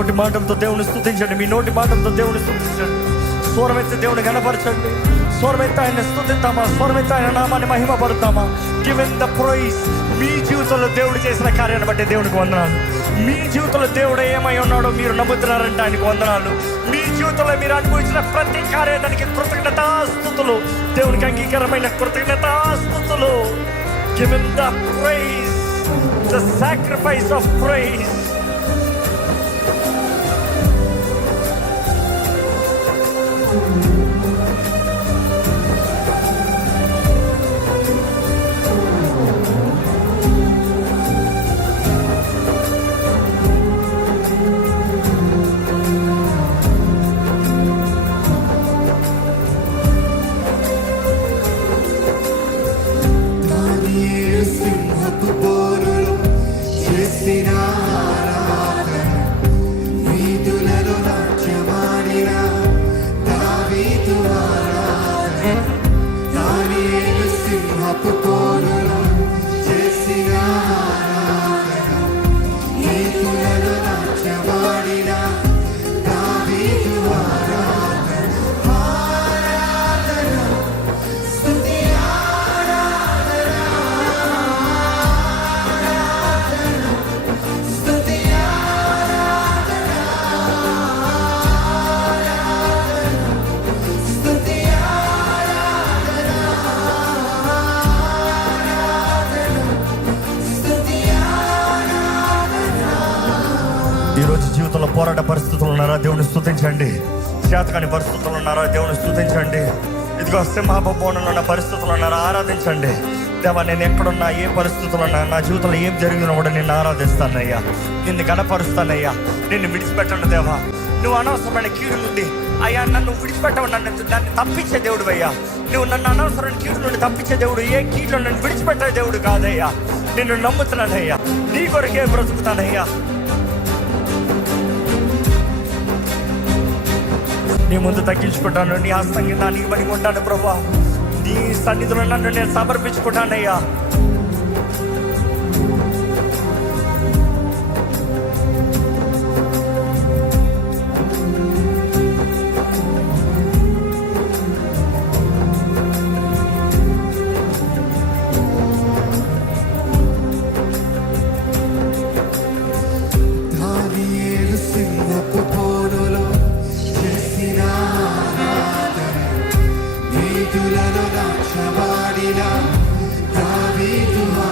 నోటి మాటలతో దేవుని స్తుతించండి. మీ నోటి మాటలతో దేవుని స్తుతించండి. స్వరమెత్తి దేవుని కనపరచండి. స్వరమెత్తి ఆయన స్తుతిద్దామా, స్వరమెత్తి ఆయన నామాన్ని మహిమపరుద్దామా. Given the praise. మీ జీవితంలో దేవుడు చేసిన కార్యాన్ని బట్టి దేవునికి వందనాలు. మీ జీవితంలో దేవుడు ఏమై ఉన్నాడో మీరు నమ్ముతున్నారంటే ఆయనకు వందనాలు. మీ జీవితంలో మీరు అనుభవించిన ప్రతి కార్యానికి కృతజ్ఞతాస్తుతులు, దేవునికి అంగీకారమైన కృతజ్ఞతాస్తుతులు. Given the praise, the sacrifice of praise. ఈరోజు జీవితంలో పోరాట పరిస్థితులు ఉన్నారా, దేవుని స్తుతించండి. చేతకాని పరిస్థితులు ఉన్నారా, దేవుని స్తుతించండి. ఇదిగో సింహభవనంలో ఉన్న పరిస్థితులు ఉన్నారా, ఆరాధించండి. దేవా, నేను ఎక్కడున్నా, ఏ పరిస్థితులు ఉన్నా, నా జీవితంలో ఏం జరిగినా కూడా నిన్ను ఆరాధిస్తానయ్యా, నిన్ను గణపరుస్తానయ్యా. నిన్ను విడిచిపెట్టండి దేవా. నువ్వు అనవసరమైన కీడు నుండి అయ్యా నన్ను విడిచిపెట్టవు. నన్ను తప్పించే దేవుడు అయ్యా. నువ్వు నన్ను అనవసరమైన కీడు నుండి తప్పించే దేవుడు. ఏ కీడులో నన్ను విడిచిపెట్టే దేవుడు కాదయ్యా. నిన్ను నమ్ముతున్నానయ్యా, నీ కొరకే బ్రతుకుతానయ్యా. నీ ముందు తగ్గించుకుంటాను, నీ హస్తంగా దానికి పని ఉంటాను ప్రభా. నీ సన్నిధిలో నన్ను నేను సమర్పించుకుంటానయ్యా. David